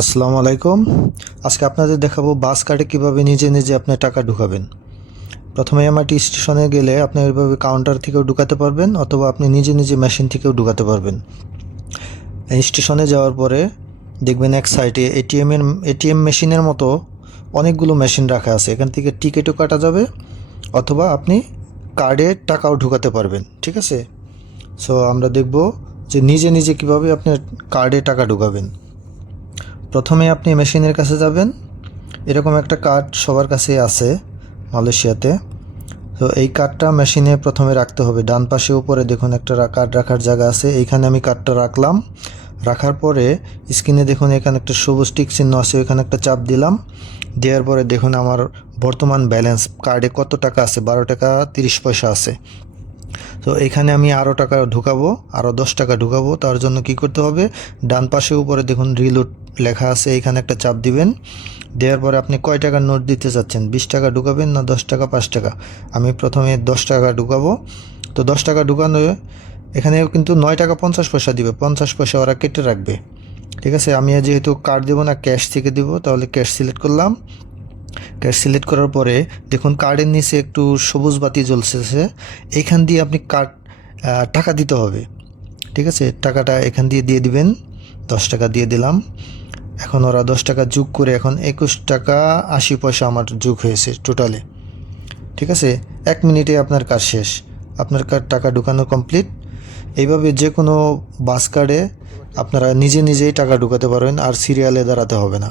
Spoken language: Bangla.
আসসালামু আলাইকুম। আজকে আপনাদের দেখাবো বাস কার্ডে কীভাবে নিজে নিজে আপনার টাকা ঢুকাবেন। প্রথমে এমআরটি স্টেশনে গেলে আপনি এভাবে কাউন্টার থেকেও ঢুকাতে পারবেন, অথবা আপনি নিজে নিজে মেশিন থেকেও ঢুকাতে পারবেন। এই স্টেশনে যাওয়ার পরে দেখবেন এক সাইডে এটিএম মেশিনের মতো অনেকগুলো মেশিন রাখা আছে। এখান থেকে টিকিটও কাটা যাবে, অথবা আপনি কার্ডে টাকাও ঢুকাতে পারবেন। ঠিক আছে, সো আমরা দেখব যে নিজে নিজে কীভাবে আপনার কার্ডে টাকা ঢুকাবেন। প্রথমে আপনি মেশিনের কাছে যাবেন। এরকম একটা কার্ড সবার কাছেই আছে মালয়েশিয়াতে। তো এই কার্ডটা মেশিনে প্রথমে রাখতে হবে। ডান পাশে উপরে দেখুন একটা কার্ড রাখার জায়গা আছে, এইখানে আমি কার্ডটা রাখলাম। রাখার পরে স্ক্রিনে দেখুন এখানে একটা সবুজ টিক চিহ্ন আছে, ওইখানে একটা চাপ দিলাম। দেওয়ার পরে দেখুন আমার বর্তমান ব্যালেন্স কার্ডে কত টাকা আছে, 12 টাকা 30 পয়সা আছে। তো এখানে আমি আরও টাকা ঢুকাবো, আরও 10 টাকা ঢুকাবো। তার জন্য কি করতে হবে, ডান পাশে উপরে দেখুন রিলোড লেখা আছে, এখানে একটা চাপ দিবেন। দেওয়ার পরে আপনি কয় টাকার নোট দিতে চাচ্ছেন, 20 টাকা ঢুকাবেন না 10 টাকা 5 টাকা। আমি প্রথমে 10 টাকা ঢুকাবো। তো 10 টাকা ঢুকানো, এখানে কিন্তু 9 টাকা 50 পয়সা দিবে, 50 পয়সা ওরা কেটে রাখবে। ঠিক আছে, আমি যেহেতু কার্ড দেবো না, ক্যাশ থেকে দিব, তাহলে ক্যাশ সিলেক্ট করলাম। ক্যাশ সিলেক্ট করার পরে দেখুন কার্ডের নিচে একটু সবুজ বাতি জ্বলতেছে, এইখান দিয়ে আপনি টাকা দিতে হবে। ঠিক আছে, টাকাটা এখান দিয়ে দিয়ে দিবেন। 10 টাকা দিয়ে দিলাম। এখন ওরা 10 টাকা যোগ করে এখন 21 টাকা 80 পয়সা আমার যোগ হয়েছে টোটালে। ঠিক আছে, 1 মিনিটে আপনার কাজ শেষ, আপনার টাকা ঢুকানো কমপ্লিট। এইভাবে যে কোনো বাস কার্ডে আপনারা নিজে নিজেই টাকা ঢুকাতে পারবেন, আর সিরিয়ালে দাঁড়াতে হবে না।